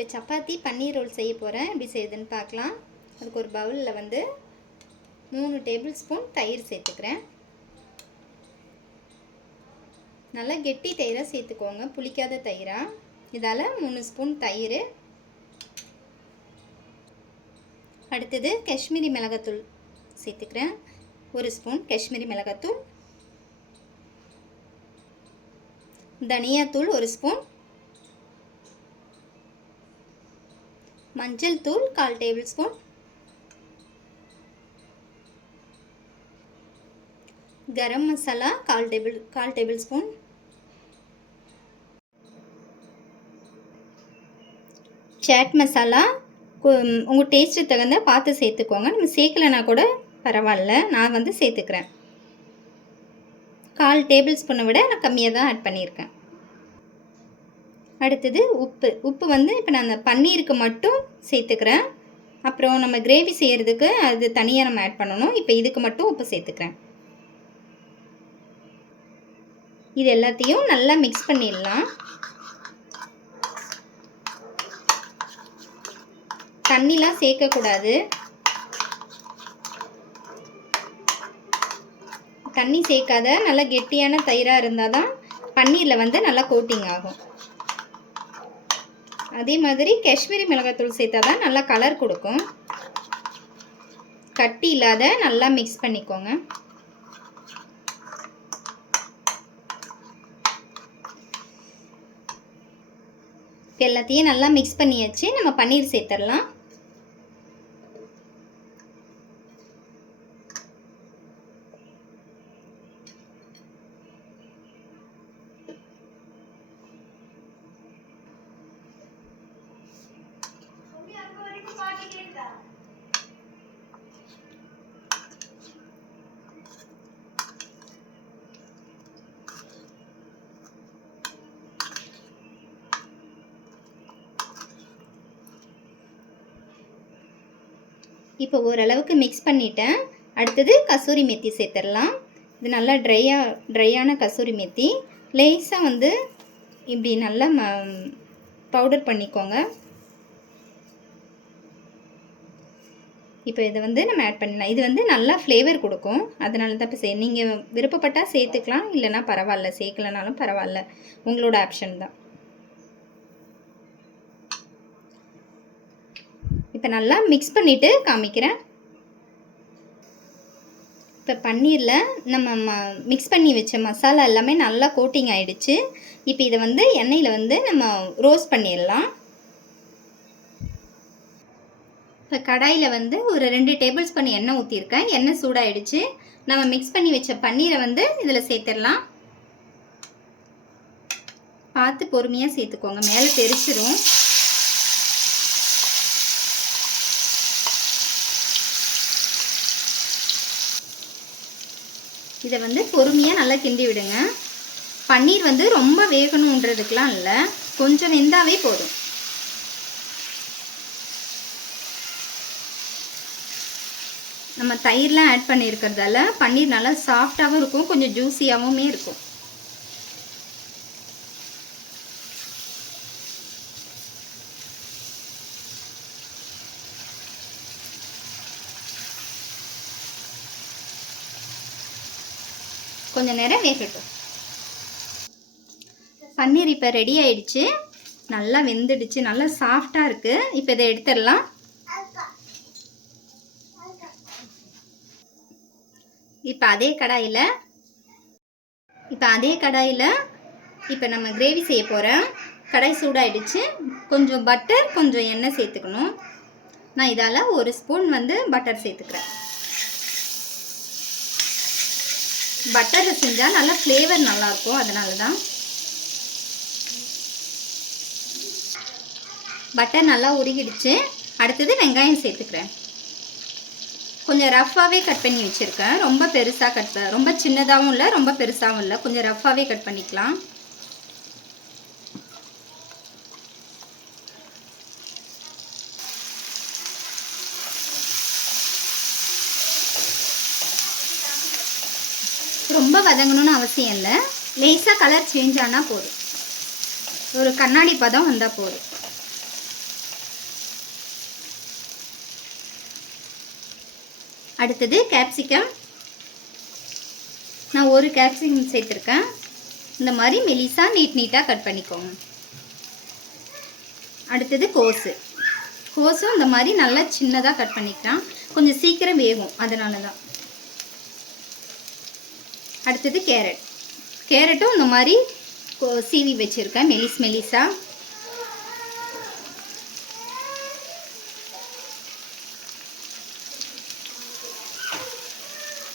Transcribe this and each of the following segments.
இப்போ சப்பாத்தி பன்னீர் ரோல் செய்ய போகிறேன். எப்படி செய்யுதுன்னு பார்க்கலாம். அதுக்கு ஒரு பவுலில் வந்து மூணு டேபிள் ஸ்பூன் தயிர் சேர்த்துக்கிறேன். நல்லா கெட்டி தயிராக சேர்த்துக்கோங்க. புளிக்காத தயிராக இதால் மூணு ஸ்பூன் தயிர். அடுத்தது காஷ்மீரி மிளகாத்தூள் சேர்த்துக்கிறேன். ஒரு ஸ்பூன் காஷ்மீரி மிளகாத்தூள். தனியாத்தூள் ஒரு ஸ்பூன். மஞ்சள் தூள் கால் டேபிள் ஸ்பூன். கரம் மசாலா கால் டேபிள் கால் டேபிள் ஸ்பூன். சாட் மசாலா உங்கள் டேஸ்ட்டு தகுந்த பார்த்து சேர்த்துக்கோங்க. நம்ம சேர்க்கலைனா கூட பரவாயில்ல நான் வந்து சேர்த்துக்கிறேன். கால் டேபிள் ஸ்பூனை விட நான் கம்மியாக தான் ஆட் பண்ணியிருக்கேன். அடுத்தது உப்பு. உப்பு வந்து இப்போ நான் அந்த பன்னீருக்கு மட்டும் சேர்த்துக்கிறேன். அப்புறம் நம்ம கிரேவி செய்கிறதுக்கு அது தனியாக நம்ம ஆட் பண்ணணும். இப்போ இதுக்கு மட்டும் உப்பு சேர்த்துக்கிறேன். இது எல்லாத்தையும் நல்லா மிக்ஸ் பண்ணிடலாம். தண்ணிலாம் சேர்க்கக்கூடாது. தண்ணி சேர்க்காத நல்லா கெட்டியான தயிராக இருந்தால் தான் பன்னீரில் வந்து நல்லா கோட்டிங் ஆகும். அதே மாதிரி காஷ்மீரி மிளகாத்தூள் சேர்த்தா தான் நல்லா கலர் கொடுக்கும். கட்டி இல்லாத நல்லா மிக்ஸ் பண்ணிக்கோங்க. எல்லாத்தையும் நல்லா மிக்ஸ் பண்ணியாச்சு. நம்ம பன்னீர் சேர்த்துடலாம். இப்போ ஓரளவுக்கு மிக்ஸ் பண்ணிட்டேன். அடுத்தது கசூரி மெத்தி சேர்த்துடலாம். இது நல்லா ட்ரையாக ட்ரையான கசூரி மெத்தி. லேஸாக வந்து இப்படி நல்லா ம பவுடர் பண்ணிக்கோங்க. இப்போ இதை வந்து நம்ம ஆட் பண்ணலாம் இது வந்து நல்லா ஃப்ளேவர் கொடுக்கும். அதனால தான் இப்போ நீங்கள் விருப்பப்பட்டால் சேர்த்துக்கலாம். இல்லைனா பரவாயில்ல. சேர்க்கலனாலும் பரவாயில்ல. உங்களோட ஆப்ஷன் தான். இப்போ நல்லா மிக்ஸ் பண்ணிவிட்டு காமிக்கிறேன். இப்போ பன்னீரில் நம்ம ம மிக்ஸ் பண்ணி வச்ச மசாலா எல்லாமே நல்லா கோட்டிங் ஆகிடுச்சு இப்போ இதை வந்து எண்ணெயில் வந்து நம்ம ரோஸ்ட் பண்ணிடலாம். இப்போ கடாயில் வந்து ஒரு ரெண்டு டேபிள் ஸ்பூன் எண்ணெய் ஊற்றிருக்கேன் எண்ணெய் சூடாயிடுச்சு. நம்ம மிக்ஸ் பண்ணி வச்ச பன்னீரை வந்து இதில் சேர்த்துடலாம். பார்த்து பொறுமையாக சேர்த்துக்கோங்க. மேலே தெரிச்சிரும். இதை வந்து பொறுமையாக நல்லா கிண்டி விடுங்க. பன்னீர் வந்து ரொம்ப வேகணுன்றதுக்கெலாம் இல்லை. கொஞ்சம் வெந்தாவே போதும். நம்ம தயிர்லாம் ஆட் பண்ணியிருக்கிறதால பன்னீர் நல்லா சாஃப்டாகவும் இருக்கும் கொஞ்சம் ஜூஸியாகவுமே இருக்கும். கொஞ்சம் நேரம் வேகட்டும். பன்னீர் இப்போ ரெடி ஆயிடுச்சு. நல்லா வெந்துடுச்சு. நல்லா சாஃப்டாக இருக்குது இப்போ இதை எடுத்துடலாம். இப்போ அதே கடாயில் இப்போ அதே கடாயில் இப்போ நம்ம கிரேவி செய்ய போகிறோம் கடாய் சூடாயிடுச்சு. கொஞ்சம் பட்டர் கொஞ்சம் எண்ணெய் சேர்த்துக்கணும். நான் இதால் ஒரு ஸ்பூன் வந்து பட்டர் சேர்த்துக்கிறேன். பட்டரில் செஞ்சால் நல்லா ஃப்ளேவர் நல்லாயிருக்கும் அதனால தான் பட்டர் நல்லா உருகிடுச்சு. அடுத்தது வெங்காயம் சேர்த்துக்கிறேன். கொஞ்சம் ரஃப்பாகவே கட் பண்ணி வச்சுருக்கேன். ரொம்ப பெருசாக கட் ரொம்ப சின்னதாகவும் இல்லை ரொம்ப பெருசாகவும் இல்லை. கொஞ்சம் ரஃப்பாகவே கட் பண்ணிக்கலாம். வதங்கணும்னு அவசியம் இல்லை. லேசாக கலர் சேஞ்ச் ஆனால் போதும். ஒரு கண்ணாடி பதம் வந்தால் போதும். அடுத்தது கேப்சிக்கம் நான் ஒரு கேப்சிகம் சேர்த்துருக்கேன். இந்த மாதிரி மெலிசா நீட் நீட்டாக கட் பண்ணிக்கோங்க. அடுத்தது கோஸு. கோஸும் இந்த மாதிரி நல்லா சின்னதாக கட் பண்ணிக்கலாம். கொஞ்சம் சீக்கிரம் வேகும். அதனால தான் அடுத்தது கேரட். கேரட்டும் இந்த மாதிரி சீவி வச்சுருக்கேன் மெலிஸ் மெலிஸாக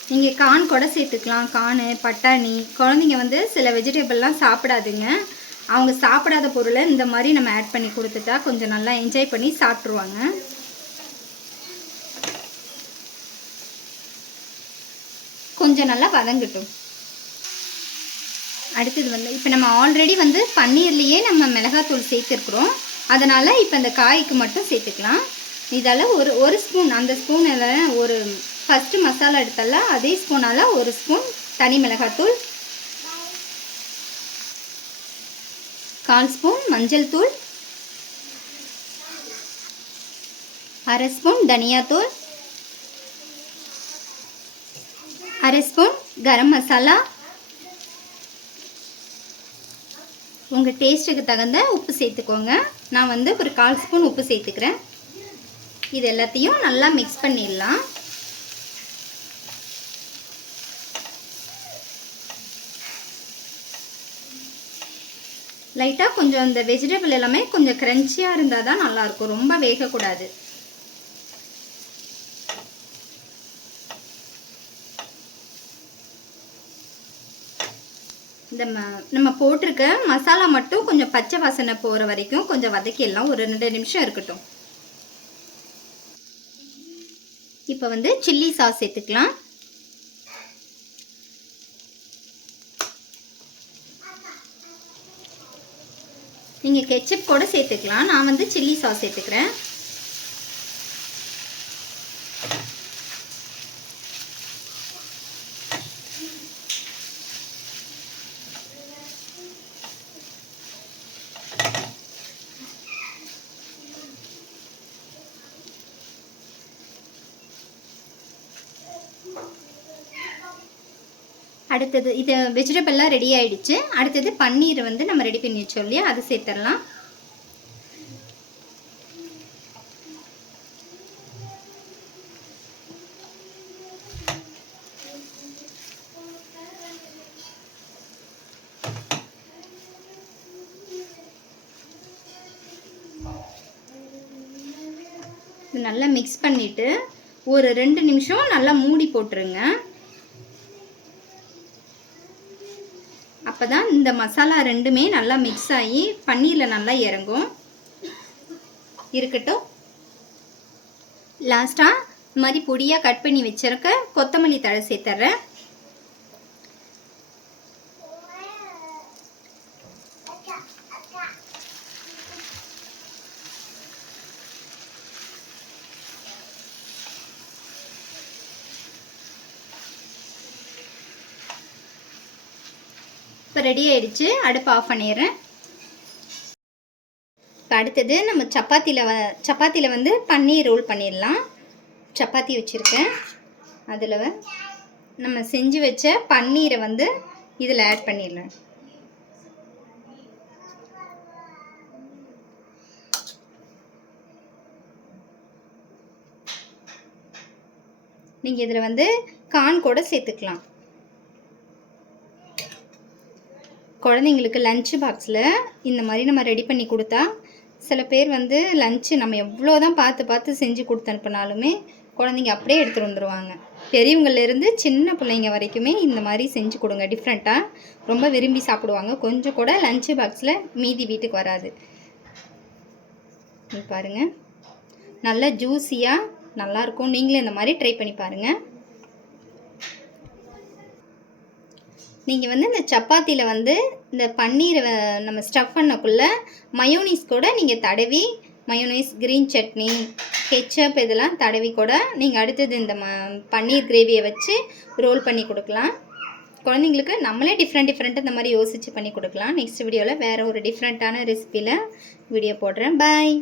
நீங்கள் கான் கூட சேர்த்துக்கலாம். கான் பட்டாணி. குழந்தைங்க வந்து சில வெஜிடபிள்லாம் சாப்பிடாதுங்க. அவங்க சாப்பிடாத பொருளை இந்த மாதிரி நம்ம ஆட் பண்ணி கொடுத்துட்டா கொஞ்சம் நல்லா என்ஜாய் பண்ணி சாப்பிட்ருவாங்க கொஞ்சம் நல்லா வதங்கட்டும். அடுத்தது வந்து இப்போ நம்ம ஆல்ரெடி வந்து பன்னீர்லேயே நம்ம மிளகாத்தூள் சேர்த்துருக்குறோம். அதனால் இப்போ இந்த காய்க்கு மட்டும் சேர்த்துக்கலாம். இதால் ஒரு ஒரு ஸ்பூன் அந்த ஸ்பூனில் ஒரு ஃபஸ்ட்டு மசாலா எடுத்தால அதே ஸ்பூனால் ஒரு ஸ்பூன் தனி மிளகாத்தூள். கால் ஸ்பூன் மஞ்சள் தூள். அரை ஸ்பூன் தனியாத்தூள். அரை ஸ்பூன் கரம் மசாலா. உங்கள் டேஸ்ட்டுக்கு தகுந்த உப்பு சேர்த்துக்கோங்க. நான் வந்து ஒரு கால் ஸ்பூன் உப்பு சேர்த்துக்கிறேன். இது எல்லாத்தையும் நல்லா மிக்ஸ் பண்ணிடலாம். லைட்டாக கொஞ்சம் இந்த வெஜிடபிள் எல்லாமே கொஞ்சம் க்ரன்ச்சியாக இருந்தால் தான் நல்லாயிருக்கும் ரொம்ப வேகக்கூடாது. இந்த ம நம்ம போட்டிருக்க மசாலா மட்டும் கொஞ்சம் பச்சை வாசனை போகிற வரைக்கும் கொஞ்சம் வதக்கிடலாம். ஒரு ரெண்டு நிமிஷம் இருக்கட்டும். இப்போ வந்து சில்லி சாஸ் சேர்த்துக்கலாம். நீங்கள் கெச்சப் கூட சேர்த்துக்கலாம். நான் வந்து சில்லி சாஸ் சேர்த்துக்கிறேன். அடுத்தது இது வெஜிடபிள்லாம் ரெடி ஆகிடுச்சு அடுத்தது பன்னீர் வந்து நம்ம ரெடி பண்ணி வச்சோம் இல்லையா? அது சேர்த்துடலாம். இது நல்லா மிக்ஸ் பண்ணிவிட்டு ஒரு ரெண்டு நிமிஷம் நல்லா மூடி போட்டுருங்க. அப்போ தான் இந்த மசாலா ரெண்டுமே நல்லா மிக்ஸ் ஆகி பன்னீரில் நல்லா இறங்கும். இருக்கட்டும். லாஸ்ட்டாக இந்த மாதிரி பொடியாக கட் பண்ணி வச்சிருக்க கொத்தமல்லி தழை சேர்த்துட்றேன் ரெடி ஆயிடுச்சு. அடுப்பு ஆஃப் பண்ணிடுறேன். இப்போ அடுத்தது நம்ம சப்பாத்தியில் வ சப்பாத்தியில் வந்து பன்னீர் ரோல் பண்ணிடலாம். சப்பாத்தி வச்சுருக்கேன். அதில் நம்ம செஞ்சு வச்ச பன்னீரை வந்து இதில் ஆட் பண்ணிடலாம். நீங்கள் இதில் வந்து கான் கூட சேர்த்துக்கலாம். குழந்தைங்களுக்கு லஞ்சு பாக்ஸில் இந்த மாதிரி நம்ம ரெடி பண்ணி கொடுத்தா சில பேர் வந்து லஞ்சு நம்ம எவ்வளோ தான் பார்த்து பார்த்து செஞ்சு கொடுத்து அனுப்பினாலுமே குழந்தைங்க அப்படியே எடுத்துகிட்டு வந்துடுவாங்க பெரியவங்கள்லேருந்து சின்ன பிள்ளைங்க வரைக்குமே இந்த மாதிரி செஞ்சு கொடுங்க. டிஃப்ரெண்ட்டாக ரொம்ப விரும்பி சாப்பிடுவாங்க. கொஞ்சம் கூட லஞ்சு பாக்ஸில் மீதி வீட்டுக்கு வராது. பாருங்கள் பாருங்க. நல்லா ஜூஸியாக நல்லாயிருக்கும் நீங்களும் இந்த மாதிரி ட்ரை பண்ணி பாருங்கள் நீங்கள் வந்து இந்த சப்பாத்தியில் வந்து இந்த பன்னீரை நம்ம ஸ்டஃப் பண்ணக்குள்ளே மயோனீஸ் கூட நீங்கள் தடவி மயோனீஸ் க்ரீன் சட்னி கெச்சப் இதெல்லாம் தடவி கூட நீங்கள் அடுத்தது இந்த ம பன்னீர் கிரேவியை வச்சு ரோல் பண்ணி கொடுக்கலாம். குழந்தைங்களுக்கு நம்மளே டிஃப்ரெண்ட் டிஃப்ரெண்ட்டாக இந்த மாதிரி யோசித்து பண்ணி கொடுக்கலாம். நெக்ஸ்ட் வீடியோவில் வேறு ஒரு டிஃப்ரெண்ட்டான ரெசிப்பியில் வீடியோ போடுறேன். பாய்